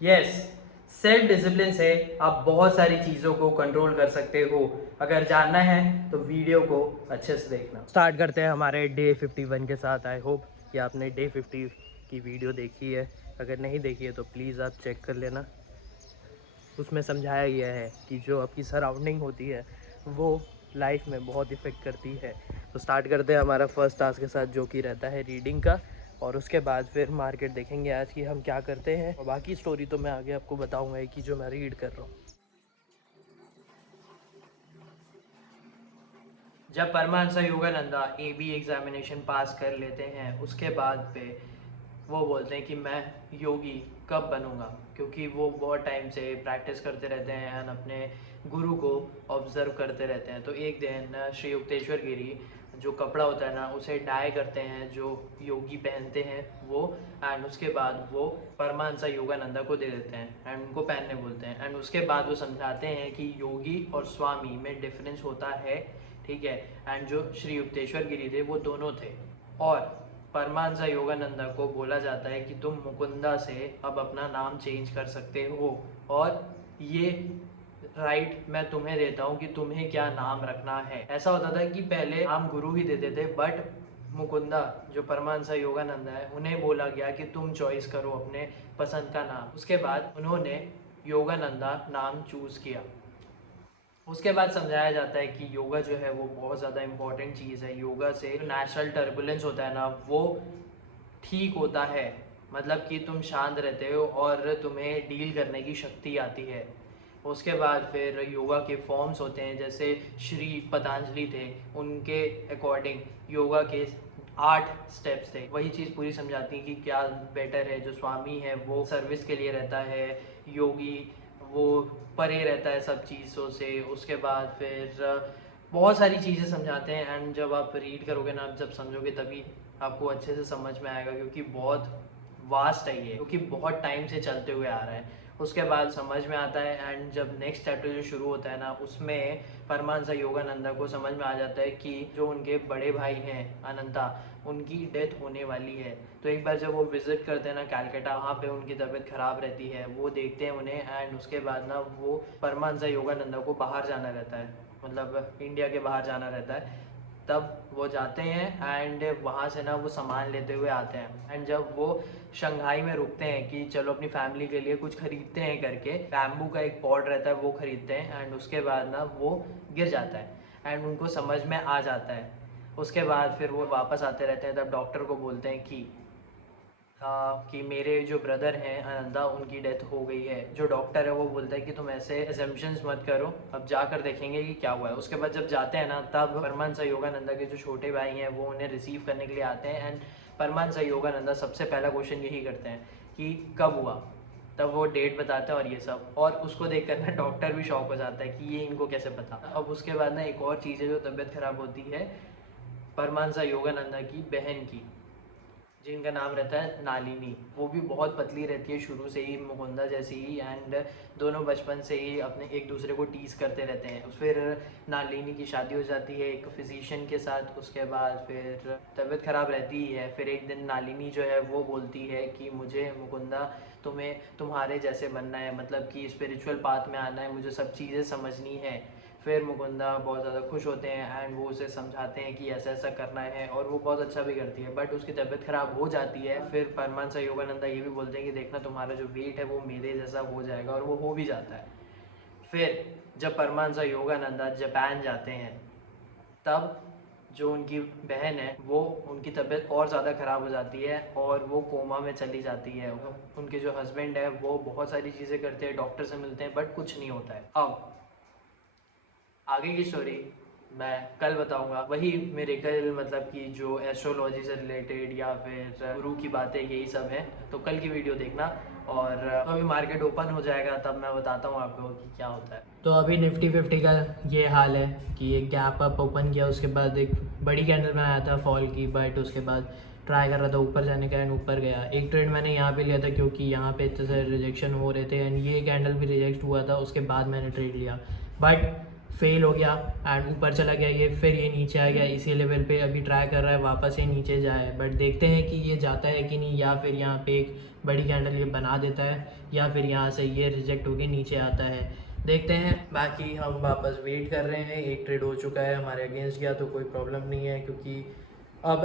Yes, self discipline से आप बहुत सारी चीज़ों को कंट्रोल कर सकते हो। अगर जानना है तो वीडियो को अच्छे से देखना। स्टार्ट करते हैं हमारे डे 51 के साथ। आई होप कि आपने डे 50 की वीडियो देखी है। अगर नहीं देखी है तो प्लीज़ आप चेक कर लेना। उसमें समझाया गया है कि जो आपकी सराउंडिंग होती है वो लाइफ में बहुत इफ़ेक्ट करती है। तो स्टार्ट करते हैं हमारा फर्स्ट टास्क के साथ, जो कि रहता है रीडिंग का। और उसके बाद फिर मार्केट देखेंगे आज की हम क्या करते हैं, और बाकी स्टोरी तो मैं आगे आपको बताऊंगा कि जो मैं रीड कर रहा हूँ। जब Paramahansa Yogananda AB examination pass कर लेते हैं, उसके बाद पे वो बोलते हैं कि मैं योगी कब बनूंगा, क्योंकि वो बहुत टाइम से प्रैक्टिस करते रहते हैं एंड अपने गुरु को ऑब्जर्व करते रहते हैं। तो एक दिन श्री युक्तेश्वर गिरी जो कपड़ा होता है ना उसे डाई करते हैं, जो योगी पहनते हैं वो। एंड उसके बाद वो परमहंस योगानंदा को दे देते हैं एंड उनको पहनने बोलते हैं। एंड उसके बाद वो समझाते हैं कि योगी और स्वामी में डिफरेंस होता है, ठीक है। एंड जो श्री युक्तेश्वर गिरी थे वो दोनों थे। और परमांसा योगानंदा को बोला जाता है कि तुम मुकुंदा से अब अपना नाम चेंज कर सकते हो, और ये राइट मैं तुम्हें देता हूँ कि तुम्हें क्या नाम रखना है। ऐसा होता था कि पहले नाम गुरु ही देते थे, बट मुकुंदा जो परमांसा योगानंदा है उन्हें बोला गया कि तुम चॉइस करो अपने पसंद का नाम। उसके बाद उन्होंने योगानंदा नाम चूज किया। उसके बाद समझाया जाता है कि योगा जो है वो बहुत ज़्यादा इम्पॉर्टेंट चीज़ है। योगा से जो नेचुरल टर्बुलेंस होता है ना वो ठीक होता है, मतलब कि तुम शांत रहते हो और तुम्हें डील करने की शक्ति आती है। उसके बाद फिर योगा के फॉर्म्स होते हैं, जैसे श्री पतंजलि थे, उनके अकॉर्डिंग योगा के 8 स्टेप्स थे। वही चीज़ पूरी समझाती है कि क्या बेटर है। जो स्वामी है वो सर्विस के लिए रहता है, योगी वो परे रहता है सब चीज़ों से। उसके बाद फिर बहुत सारी चीज़ें समझाते हैं। एंड जब आप रीड करोगे ना, आप जब समझोगे तभी आपको अच्छे से समझ में आएगा, क्योंकि बहुत वास्ट है ये, क्योंकि बहुत टाइम से चलते हुए आ रहा है। उसके बाद समझ में आता है। एंड जब नेक्स्ट चैप्टर जो शुरू होता है ना, उसमें परमहंस योगानंदा को समझ में आ जाता है कि जो उनके बड़े भाई हैं अनंता, उनकी डेथ होने वाली है। तो एक बार जब वो विज़िट करते हैं ना कैलकाटा, वहाँ पे उनकी तबीयत ख़राब रहती है, वो देखते हैं उन्हें। एंड उसके बाद ना वो परमहंस योगानंदा को बाहर जाना रहता है, मतलब इंडिया के बाहर जाना रहता है। तब वो जाते हैं एंड वहाँ से ना वो सामान लेते हुए आते हैं। एंड जब वो शंघाई में रुकते हैं कि चलो अपनी फैमिली के लिए कुछ खरीदते हैं करके, बैम्बू का एक पॉट रहता है वो खरीदते हैं। एंड उसके बाद ना वो गिर जाता है एंड उनको समझ में आ जाता है। उसके बाद फिर वो वापस आते रहते हैं। तब डॉक्टर को बोलते हैं कि मेरे जो ब्रदर हैं आनंदा, उनकी डेथ हो गई है। जो डॉक्टर है वो बोलता है कि तुम ऐसे एजम्पशंस मत करो, अब जाकर देखेंगे कि क्या हुआ है। उसके बाद जब जाते हैं ना, तब परमहंस योगानंदा के जो छोटे भाई हैं वो उन्हें रिसीव करने के लिए आते हैं। एंड परमहंस योगानंदा सबसे पहला क्वेश्चन यही करते हैं कि कब हुआ। तब वो डेट बताते हैं और ये सब, और उसको देख कर ना डॉक्टर भी शॉक हो जाता है कि ये इनको कैसे पता। अब उसके बाद ना एक और चीज़ है, जो तबीयत खराब होती है परमहंस योगानंदा की बहन की, जिनका नाम रहता है नालिनी। वो भी बहुत पतली रहती है शुरू से ही, मुकुंदा जैसी ही। एंड दोनों बचपन से ही अपने एक दूसरे को टीज करते रहते हैं। फिर नालिनी की शादी हो जाती है एक फिजिशियन के साथ। उसके बाद फिर तबीयत ख़राब रहती ही है। फिर एक दिन नालिनी जो है वो बोलती है कि मुझे मुकुंदा तुम्हें तुम्हारे जैसे बनना है, मतलब कि स्पिरिचुअल पाथ में आना है, मुझे सब चीज़ें समझनी है। फिर मुकुंदा बहुत ज़्यादा खुश होते हैं एंड वो उसे समझाते हैं कि ऐसा ऐसा करना है, और वो बहुत अच्छा भी करती है। बट उसकी तबीयत ख़राब हो जाती है। फिर परमहंस योगानंदा ये भी बोलते हैं कि देखना तुम्हारा जो वेट है वो मेरे जैसा हो जाएगा, और वो हो भी जाता है। फिर जब परमहंस योगानंदा जापान जाते हैं, तब जो उनकी बहन है वो, उनकी तबीयत और ज़्यादा ख़राब हो जाती है और वो कोमा में चली जाती है। उनके जो हस्बैंड है वो बहुत सारी चीज़ें करते हैं, डॉक्टर से मिलते हैं, बट कुछ नहीं होता है। अब आगे की स्टोरी मैं कल बताऊंगा। वही मेरे कल, मतलब कि जो एस्ट्रोलॉजी से रिलेटेड या फिर गुरु की बातें, यही सब है। तो कल की वीडियो देखना। और तो अभी मार्केट ओपन हो जाएगा तब मैं बताता हूँ आपको कि क्या होता है। तो अभी निफ्टी 50 का ये हाल है कि एक गैप अप ओपन किया, उसके बाद एक बड़ी कैंडल बनाया था फॉल की, बट उसके बाद ट्राई कर रहा था ऊपर जाने का एंड ऊपर गया। एक ट्रेड मैंने यहाँ पे लिया था क्योंकि यहाँ पे इतने सारे रिजेक्शन हो रहे थे एंड ये कैंडल भी रिजेक्ट हुआ था। उसके बाद मैंने ट्रेड लिया, बट फेल हो गया एंड ऊपर चला गया ये, फिर ये नीचे आ गया इसी लेवल पे, अभी ट्राई कर रहा है वापस ये नीचे जाए, बट देखते हैं कि ये जाता है कि नहीं, या फिर यहाँ पे एक बड़ी कैंडल ये बना देता है, या फिर यहाँ से ये रिजेक्ट होके नीचे आता है, देखते हैं। बाकी हम वापस वेट कर रहे हैं, एक ट्रेड हो चुका है हमारे अगेंस्ट गया तो कोई प्रॉब्लम नहीं है, क्योंकि अब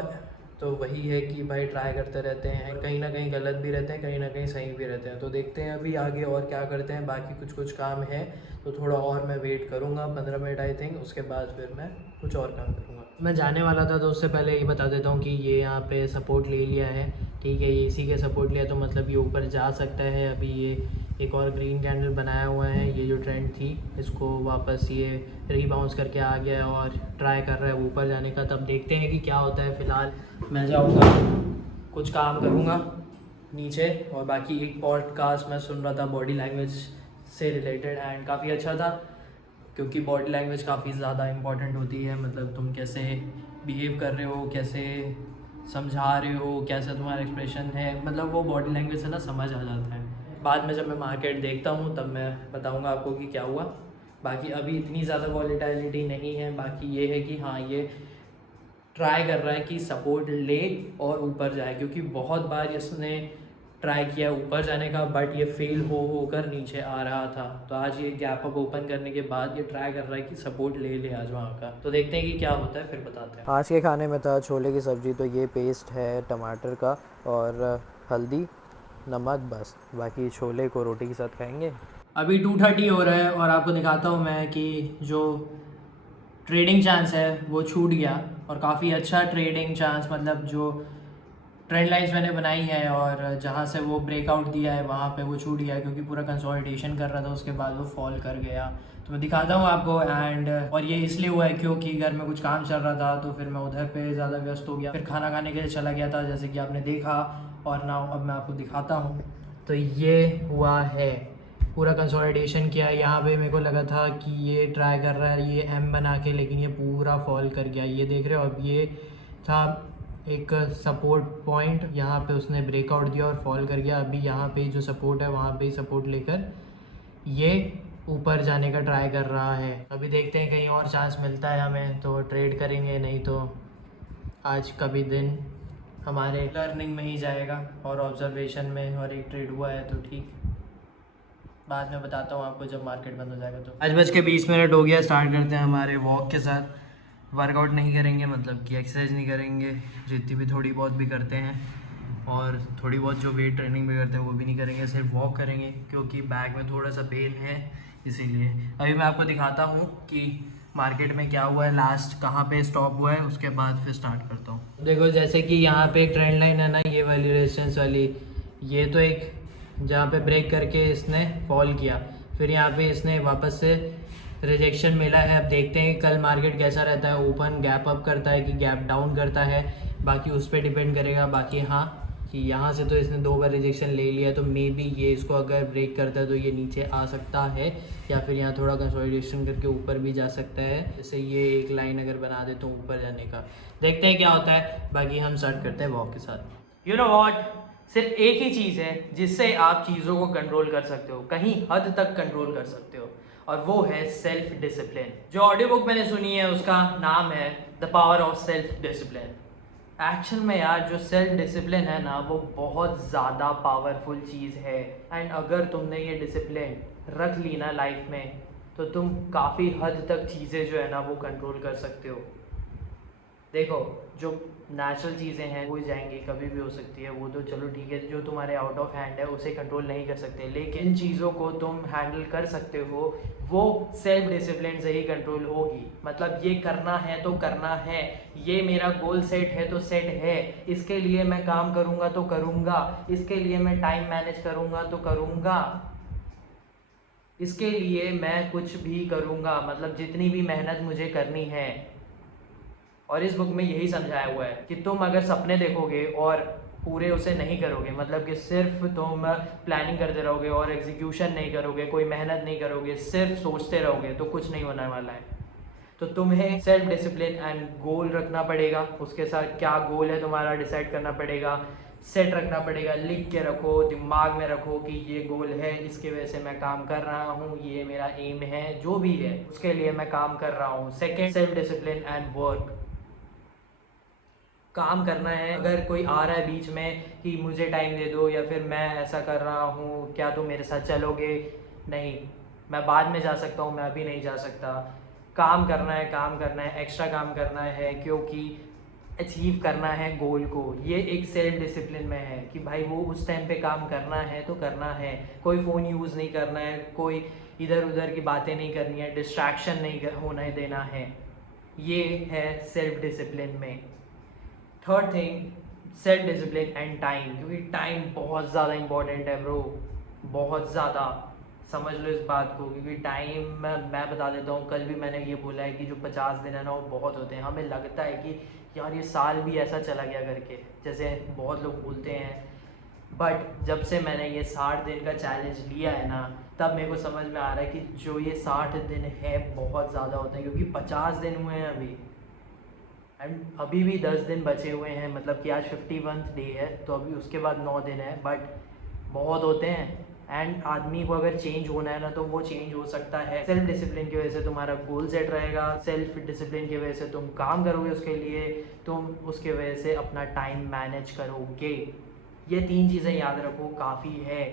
तो वही है कि भाई ट्राई करते रहते हैं, कहीं ना कहीं गलत भी रहते हैं, कहीं ना कहीं सही भी रहते हैं, तो देखते हैं अभी आगे और क्या करते हैं। बाकी कुछ काम है तो थोड़ा और मैं वेट करूँगा 15 मिनट आई थिंक, उसके बाद फिर मैं कुछ और काम करूँगा। मैं जाने वाला था तो उससे पहले ये बता देता हूँ कि ये यहाँ पे सपोर्ट ले लिया है, ठीक है, ये इसी के सपोर्ट लिया तो मतलब ये ऊपर जा सकता है। अभी ये एक और ग्रीन कैंडल बनाया हुआ है, ये जो ट्रेंड थी इसको वापस ये रीबाउंस करके आ गया है और ट्राई कर रहा है ऊपर जाने का, तब देखते हैं कि क्या होता है। फ़िलहाल मैं जाऊँगा कुछ काम करूँगा नीचे, और बाकी एक पॉडकास्ट मैं सुन रहा था बॉडी लैंग्वेज से रिलेटेड एंड काफ़ी अच्छा था, क्योंकि बॉडी लैंग्वेज काफ़ी ज़्यादा इम्पॉर्टेंट होती है, मतलब तुम कैसे बिहेव कर रहे हो, कैसे समझा रहे हो, कैसा तुम्हारा एक्सप्रेशन है, मतलब वो बॉडी लैंग्वेज से ना समझ आ जाता है। बाद में जब मैं मार्केट देखता हूँ तब मैं बताऊँगा आपको कि क्या हुआ। बाकी अभी इतनी ज़्यादा वॉलेटिलिटी नहीं है, बाकी ये है कि हाँ ये ट्राई कर रहा है कि सपोर्ट ले और ऊपर जाए, क्योंकि बहुत बार इसने ट्राई किया ऊपर जाने का बट ये फेल होकर नीचे आ रहा था। तो आज ये गैप अप ओपन करने के बाद ये ट्राई कर रहा है कि सपोर्ट ले ले आज वहाँ का, तो देखते हैं कि क्या होता है, फिर बताते हैं। आज के खाने में था छोले की सब्ज़ी, तो ये पेस्ट है टमाटर का और हल्दी नमक, बस, बाकी छोले को रोटी के साथ खाएंगे। अभी 2:30 हो रहा है और आपको दिखाता हूँ मैं कि जो ट्रेडिंग चांस है वो छूट गया, और काफ़ी अच्छा ट्रेडिंग चांस, मतलब जो ट्रेंड लाइन्स मैंने बनाई है और जहाँ से वो ब्रेकआउट दिया है वहाँ पे वो छूट गया, क्योंकि पूरा कंसोलिडेशन कर रहा था, उसके बाद वो फॉल कर गया। तो मैं दिखाता हूँ आपको एंड और ये इसलिए हुआ है क्योंकि घर में कुछ काम चल रहा था, तो फिर मैं उधर पे ज़्यादा व्यस्त हो गया, फिर खाना खाने के लिए चला गया था जैसे कि आपने देखा, और ना अब मैं आपको दिखाता हूँ। तो ये हुआ है, पूरा कंसोलिडेशन किया। यहाँ पे मेरे को लगा था कि ये ट्राई कर रहा है ये एम बना के, लेकिन ये पूरा फॉल कर गया, ये देख रहे हो। अब ये था एक सपोर्ट पॉइंट, यहाँ पे उसने ब्रेकआउट दिया और फॉल कर गया। अभी यहाँ पे जो सपोर्ट है वहाँ पे ही सपोर्ट लेकर ये ऊपर जाने का ट्राई कर रहा है। अभी देखते हैं कहीं और चांस मिलता है हमें तो ट्रेड करेंगे, नहीं तो आज का भी दिन हमारे लर्निंग में ही जाएगा और ऑब्जर्वेशन में, और एक ट्रेड हुआ है तो ठीक, बाद में बताता हूँ आपको जब मार्केट बंद हो जाएगा। तो 5:20 हो गया, स्टार्ट करते हैं हमारे वॉक के साथ। वर्कआउट नहीं करेंगे, मतलब कि एक्सरसाइज नहीं करेंगे, जितनी भी थोड़ी बहुत भी करते हैं, और थोड़ी बहुत जो वेट ट्रेनिंग भी करते हैं वो भी नहीं करेंगे, सिर्फ वॉक करेंगे, क्योंकि बैक में थोड़ा सा पेन है इसीलिए। अभी मैं आपको दिखाता हूँ कि मार्केट में क्या हुआ है, लास्ट कहाँ पे स्टॉप हुआ है, उसके बाद फिर स्टार्ट करता हूँ। देखो जैसे कि यहाँ पे एक ट्रेंड लाइन है ना, ये वाली रेजिस्टेंस वाली, ये तो एक जहाँ पे ब्रेक करके इसने फॉल किया, फिर यहाँ पे इसने वापस से रिजेक्शन मिला है। अब देखते हैं कल मार्केट कैसा रहता है, ओपन गैप अप करता है कि गैप डाउन करता है, बाकी उस पर डिपेंड करेगा। बाकी हाँ कि यहाँ से तो इसने 2 बार रिजेक्शन ले लिया, तो मे बी ये इसको अगर ब्रेक करता है तो ये नीचे आ सकता है, या फिर यहाँ थोड़ा कंसोलिडेशन करके ऊपर भी जा सकता है। जैसे ये एक लाइन अगर बना दे तो ऊपर जाने का, देखते हैं क्या होता है। बाकी हम स्टार्ट करते हैं वॉक के साथ। यू नो व्हाट, सिर्फ एक ही चीज़ है जिससे आप चीज़ों को कंट्रोल कर सकते हो, कहीं हद तक कंट्रोल कर सकते हो, और वो है सेल्फ डिसिप्लिन। जो ऑडियो बुक मैंने सुनी है उसका नाम है the power of self discipline. Actual में यार जो सेल्फ डिसिप्लिन है ना, वो बहुत ज़्यादा पावरफुल चीज़ है, एंड अगर तुमने ये डिसिप्लिन रख ली ना लाइफ में, तो तुम काफ़ी हद तक चीज़ें जो है ना वो कंट्रोल कर सकते हो। देखो जो नेचुरल चीज़ें हैं वो जाएंगी, कभी भी हो सकती है, वो तो चलो ठीक है, जो तुम्हारे आउट ऑफ हैंड है उसे कंट्रोल नहीं कर सकते, लेकिन इन चीज़ों को तुम हैंडल कर सकते हो, वो सेल्फ डिसिप्लिन से ही कंट्रोल होगी। मतलब ये करना है तो करना है, ये मेरा गोल सेट है तो सेट है, इसके लिए मैं काम करूँगा तो करूँगा, इसके लिए मैं टाइम मैनेज करूँगा तो करूँगा, इसके लिए मैं कुछ भी करूँगा, मतलब जितनी भी मेहनत मुझे करनी है। और इस बुक में यही समझाया हुआ है कि तुम अगर सपने देखोगे और पूरे उसे नहीं करोगे, मतलब कि सिर्फ तुम प्लानिंग करते रहोगे और एग्जीक्यूशन नहीं करोगे, कोई मेहनत नहीं करोगे, सिर्फ सोचते रहोगे, तो कुछ नहीं होने वाला है। तो तुम्हें सेल्फ डिसिप्लिन एंड गोल रखना पड़ेगा, उसके साथ क्या गोल है तुम्हारा डिसाइड करना पड़ेगा, सेट रखना पड़ेगा, लिख के रखो, दिमाग में रखो कि ये गोल है, इसके वजह से मैं काम कर रहा हूँ, ये मेरा एम है, जो भी है उसके लिए मैं काम कर रहा हूँ। Second, self discipline and work. काम करना है। अगर कोई आ रहा है बीच में कि मुझे टाइम दे दो या फिर मैं ऐसा कर रहा हूँ, क्या तुम मेरे साथ चलोगे, नहीं, मैं बाद में जा सकता हूँ, मैं अभी नहीं जा सकता। काम करना है, काम करना है, एक्स्ट्रा काम करना है, क्योंकि अचीव करना है गोल को। ये एक सेल्फ डिसिप्लिन में है कि भाई वो उस टाइम पे काम करना है तो करना है। कोई फ़ोन यूज़ नहीं करना है, कोई इधर उधर की बातें नहीं करनी है, डिस्ट्रैक्शन नहीं होने देना है। ये है सेल्फ डिसिप्लिन में। Third thing, self discipline and time, क्योंकि टाइम बहुत ज़्यादा इंपॉर्टेंट है ब्रो, बहुत ज़्यादा। समझ लो इस बात को, क्योंकि टाइम मैं बता देता हूँ, कल भी मैंने ये बोला है कि जो 50 दिन है ना वो बहुत होते हैं। हमें लगता है कि यार ये साल भी ऐसा चला गया करके, जैसे बहुत लोग बोलते हैं, बट जब से मैंने ये 60 दिन का चैलेंज लिया है ना, तब मेरे को समझ में आ रहा है कि जो ये 60 दिन है बहुत ज़्यादा होते हैं, क्योंकि 50 दिन हुए हैं अभी, एंड अभी भी 10 दिन बचे हुए हैं। मतलब कि आज 51st डे है, तो अभी उसके बाद 9 दिन है, बट बहुत होते हैं। एंड आदमी को अगर चेंज होना है ना, तो वो चेंज हो सकता है। सेल्फ डिसिप्लिन की वजह से तुम्हारा गोल सेट रहेगा, सेल्फ डिसिप्लिन की वजह से तुम काम करोगे उसके लिए, तुम उसके वजह से अपना टाइम मैनेज करोगे। ये 3 चीज़ें याद रखो, काफ़ी है,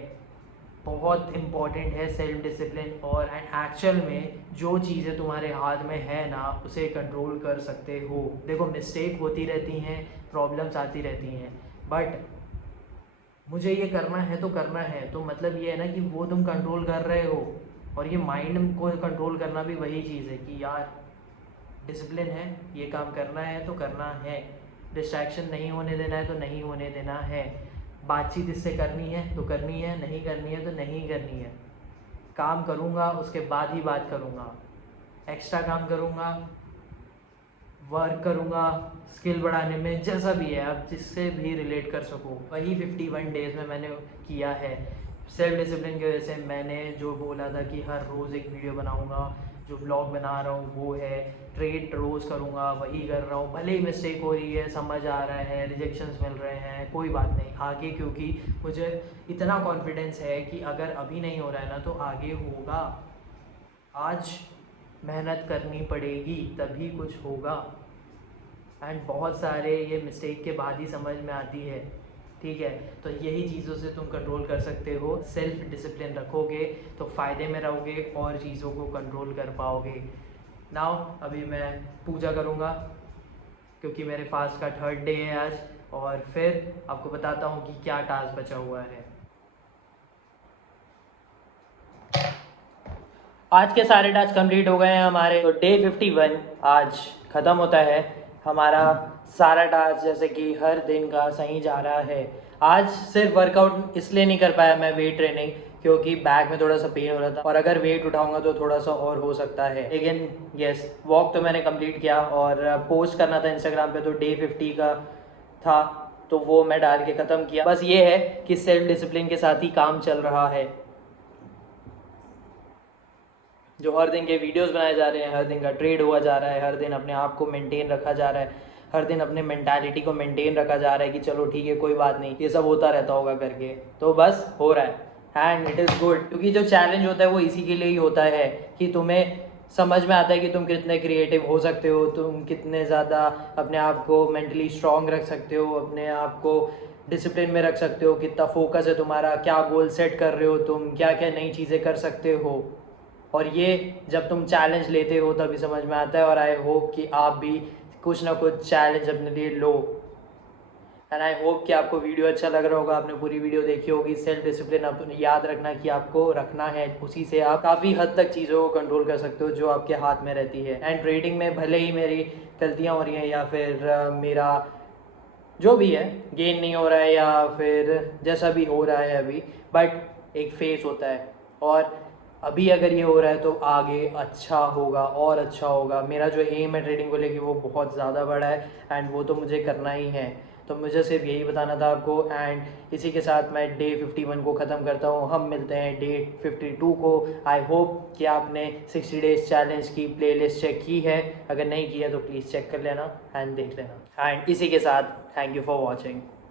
बहुत इम्पॉर्टेंट है सेल्फ डिसिप्लिन। और एक्चुअल में जो चीज़ें तुम्हारे हाथ में है ना, उसे कंट्रोल कर सकते हो। देखो, मिस्टेक होती रहती हैं, प्रॉब्लम्स आती रहती हैं, बट मुझे ये करना है तो करना है, तो मतलब ये है ना कि वो तुम कंट्रोल कर रहे हो। और ये माइंड को कंट्रोल करना भी वही चीज़ है कि यार डिसिप्लिन है, ये काम करना है तो करना है, डिस्ट्रैक्शन नहीं होने देना है तो नहीं होने देना है, बातचीत इससे करनी है तो करनी है, नहीं करनी है तो नहीं करनी है। काम करूँगा उसके बाद ही बात करूँगा, एक्स्ट्रा काम करूँगा, वर्क करूँगा स्किल बढ़ाने में, जैसा भी है आप जिससे भी रिलेट कर सको, वही 51 डेज़ में मैंने किया है। सेल्फ डिसिप्लिन की वजह से मैंने जो बोला था कि हर रोज़ एक वीडियो बनाऊँगा, जो ब्लॉग बना रहा हूँ वो है, ट्रेड रोज़ करूँगा, वही कर रहा हूँ। भले ही मिस्टेक हो रही है, समझ आ रहा है, रिजेक्शंस मिल रहे हैं, कोई बात नहीं, आगे, क्योंकि मुझे इतना कॉन्फिडेंस है कि अगर अभी नहीं हो रहा है ना तो आगे होगा। आज मेहनत करनी पड़ेगी तभी कुछ होगा। एंड बहुत सारे ये मिस्टेक के बाद ही समझ में आती है, ठीक है। तो यही चीज़ों से तुम कंट्रोल कर सकते हो। सेल्फ डिसिप्लिन रखोगे तो फ़ायदे में रहोगे और चीज़ों को कंट्रोल कर पाओगे। नाउ अभी मैं पूजा करूँगा, क्योंकि मेरे फास्ट का 3rd डे है आज, और फिर आपको बताता हूँ कि क्या टास्क बचा हुआ है। आज के सारे टास्क कंप्लीट हो गए हैं हमारे, तो डे 51 आज ख़त्म होता है हमारा सारा टास्क, जैसे कि हर दिन का सही जा रहा है। आज सिर्फ वर्कआउट इसलिए नहीं कर पाया मैं, वेट ट्रेनिंग, क्योंकि बैक में थोड़ा सा पेन हो रहा था, और अगर वेट उठाऊंगा तो थोड़ा सा और हो सकता है। लेकिन यस, वॉक तो मैंने कंप्लीट किया, और पोस्ट करना था इंस्टाग्राम पे, तो डे 50 का था, तो वो मैं डाल के ख़त्म किया। बस ये है कि सेल्फ डिसिप्लिन के साथ ही काम चल रहा है। जो हर दिन के वीडियोस बनाए जा रहे हैं, हर दिन का ट्रेड हुआ जा रहा है, हर दिन अपने आप को मेंटेन रखा जा रहा है, हर दिन अपने मेंटालिटी को मेंटेन रखा जा रहा है कि चलो ठीक है, कोई बात नहीं, ये सब होता रहता होगा करके, तो बस हो रहा है एंड इट इज़ गुड। क्योंकि जो चैलेंज होता है वो इसी के लिए ही होता है कि तुम्हें समझ में आता है कि तुम कितने क्रिएटिव हो सकते हो, तुम कितने ज़्यादा अपने आप को मेंटली स्ट्रॉन्ग रख सकते हो, अपने आप को डिसिप्लिन में रख सकते हो, कितना फोकस है तुम्हारा, क्या गोल सेट कर रहे हो तुम, क्या क्या नई चीज़ें कर सकते हो। और ये जब तुम चैलेंज लेते हो तभी समझ में आता है। और आई होप कि आप भी कुछ ना कुछ चैलेंज अपने लिए लो। एंड आई होप कि आपको वीडियो अच्छा लग रहा होगा, आपने पूरी वीडियो देखी होगी। सेल्फ डिसिप्लिन अपने याद रखना कि आपको रखना है, उसी से आप काफ़ी हद तक चीज़ों को कंट्रोल कर सकते हो जो आपके हाथ में रहती है। एंड ट्रेडिंग में भले ही मेरी गलतियाँ हो रही हैं या फिर मेरा जो भी है गेन नहीं हो रहा है या फिर जैसा भी हो रहा है अभी, बट एक फेस होता है, और अभी अगर ये हो रहा है तो आगे अच्छा होगा और अच्छा होगा। मेरा जो एम है ट्रेडिंग को लेके वो बहुत ज़्यादा बड़ा है, एंड वो तो मुझे करना ही है। तो मुझे सिर्फ यही बताना था आपको, एंड इसी के साथ मैं डे 51 को ख़त्म करता हूँ। हम मिलते हैं डे 52 को। आई होप कि आपने 60 डेज चैलेंज की प्लेलिस्ट चेक की है, अगर नहीं की है तो प्लीज़ चेक कर लेना एंड देख लेना। एंड इसी के साथ थैंक यू फॉर वॉचिंग।